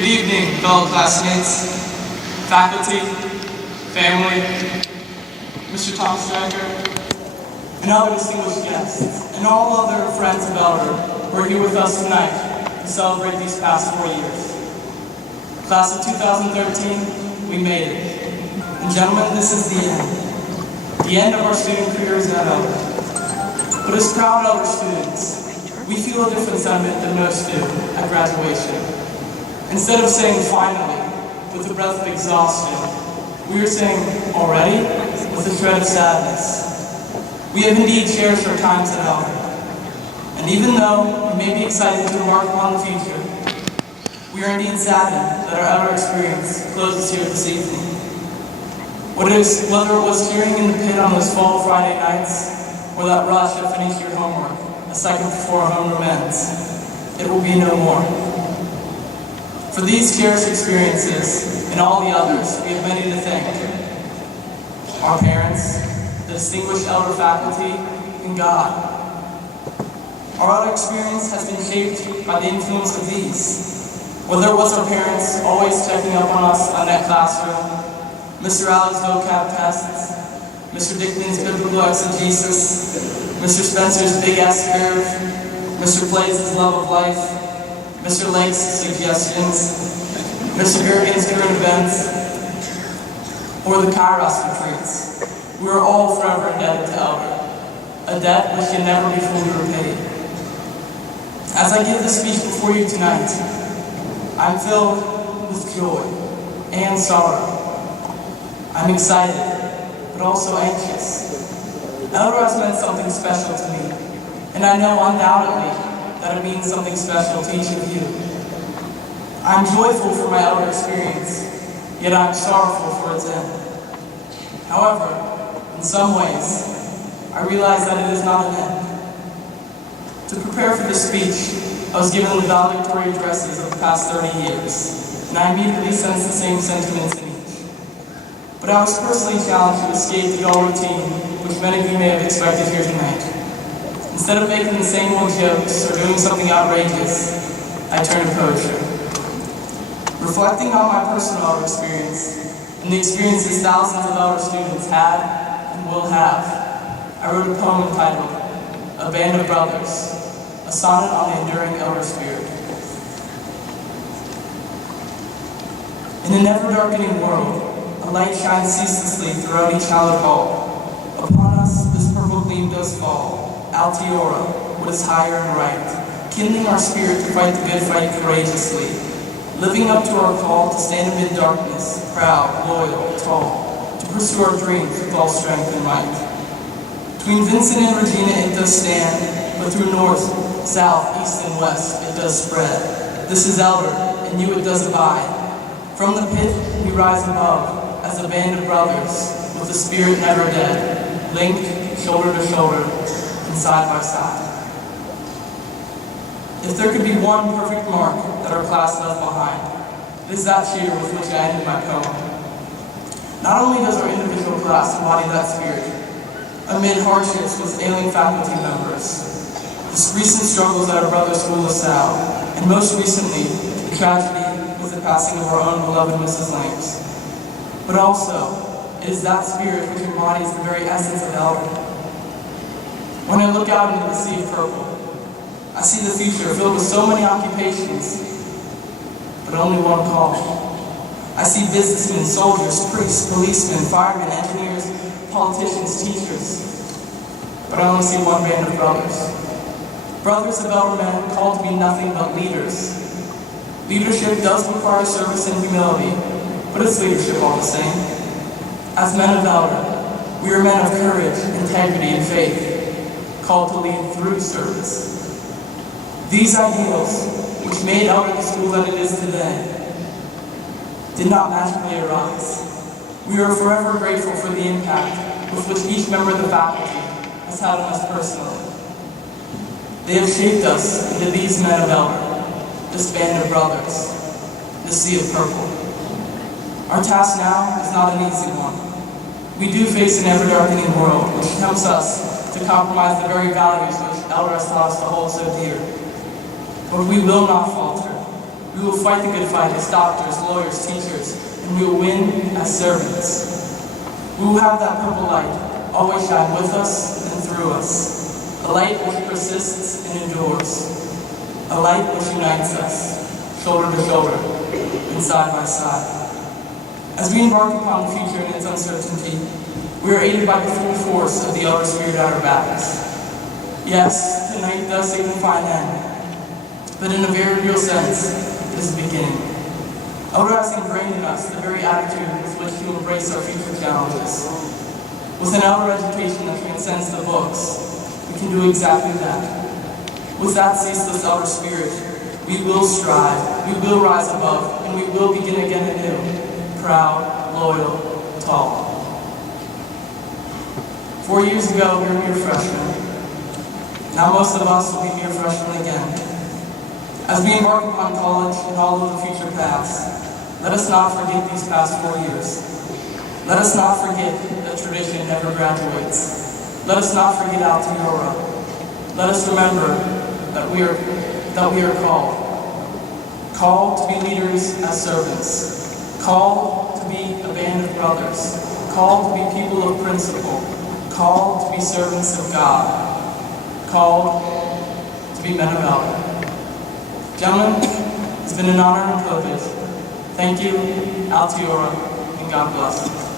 Good evening, fellow classmates, faculty, family, Mr. Thomas Stryker, and other distinguished guests, and all other friends of Elder who are here with us tonight to celebrate these past 4 years. Class of 2013, we made it. And gentlemen, this is the end. The end of our student careers at Elder. But as proud Elder students, we feel a different sentiment than most do at graduation. Instead of saying finally, with a breath of exhaustion, we are saying already, with a shred of sadness. We have indeed cherished our times at Elder. And even though we may be excited to embark upon the future, we are indeed saddened that our Elder experience closes here this evening. Whether it was cheering in the pit on those fall Friday nights, or that rush to finish your homework a second before homeroom ends, it will be no more. For these cherished experiences and all the others, we have many to thank. Our parents, the distinguished Elder faculty, and God. Our Elder experience has been shaped by the influence of these. Whether it was our parents always checking up on us on that classroom, Mr. Alley's vocab tests, Mr. Dickman's biblical exegesis, Mr. Spencer's big S curve, Mr. Blaze's love of life, Mr. Lake's suggestions, Mr. Gergen's current events, or the Kairos retreats. We are all forever indebted to Elder, a debt which can never be fully repaid. As I give this speech before you tonight, I'm filled with joy and sorrow. I'm excited, but also anxious. Elder has meant something special to me, and I know undoubtedly that it means something special to each of you. I'm joyful for my Elder experience, yet I'm sorrowful for its end. However, in some ways, I realize that it is not an end. To prepare for this speech, I was given the valedictory addresses of the past 30 years, and I immediately sensed the same sentiments in each. But I was personally challenged to escape the dull routine, which many of you may have expected here tonight. Instead of making the same old jokes or doing something outrageous, I turned to poetry. Reflecting on my personal Elder experience and the experiences thousands of Elder students had and will have, I wrote a poem entitled A Band of Brothers, a sonnet on the enduring Elder spirit. In a never-darkening world, a light shines ceaselessly throughout each hallowed hall. Upon us this purple gleam does fall, Altiora, what is higher and right, kindling our spirit to fight the good fight courageously, living up to our call to stand amid darkness, proud, loyal, tall, to pursue our dreams with all strength and might. Between Vincent and Regina it does stand, but through north, south, east, and west it does spread. This is Elder, and you it does abide. From the pit we rise above, as a band of brothers, with the spirit never dead, linked shoulder to shoulder, and side by side. If there could be one perfect mark that our class left behind, it is that cheer with which I ended my poem. Not only does our individual class embody that spirit, amid hardships with ailing faculty members, the recent struggles at our brother school LaSalle, and most recently, the tragedy with the passing of our own beloved Mrs. Lames. But also, it is that spirit which embodies the very essence of Elder. When I look out into the sea of purple, I see the future filled with so many occupations, but only one call. I see businessmen, soldiers, priests, policemen, firemen, engineers, politicians, teachers, but I only see one band of brothers. Brothers of Elder men called to be nothing but leaders. Leadership does require service and humility, but it's leadership all the same. As men of Elder, we are men of courage, integrity, and faith, called to lead through service. These ideals, which made Elder the school that it is today, did not magically arise. We are forever grateful for the impact with which each member of the faculty has had on us personally. They have shaped us into these men of Elder, this band of brothers, this sea of purple. Our task now is not an easy one. We do face an ever-darkening world, which tempts us to compromise the very values which Elder has taught us to hold so dear. But we will not falter. We will fight the good fight as doctors, lawyers, teachers, and we will win as servants. We will have that purple light always shine with us and through us, a light which persists and endures, a light which unites us, shoulder to shoulder and side by side. As we embark upon the future and its uncertainty, we are aided by the full force of the Elder Spirit at our backs. Yes, tonight does signify an end, but in a very real sense, it is a beginning. Elder has ingrained in us the very attitude with which to embrace our future challenges. With an elder education that transcends the books, we can do exactly that. With that ceaseless elder spirit, we will strive, we will rise above, and we will begin again anew, proud, loyal, tall. 4 years ago, we were mere freshmen. Now most of us will be mere freshmen again. As we embark upon college and all of the future paths, let us not forget these past 4 years. Let us not forget that tradition never graduates. Let us not forget Altiora. Let us remember that we are called to be leaders as servants, called to be a band of brothers, called to be people of principle, called to be servants of God, called to be men of valor. Gentlemen, it's been an honor and a privilege. Thank you, Altiora, and God bless.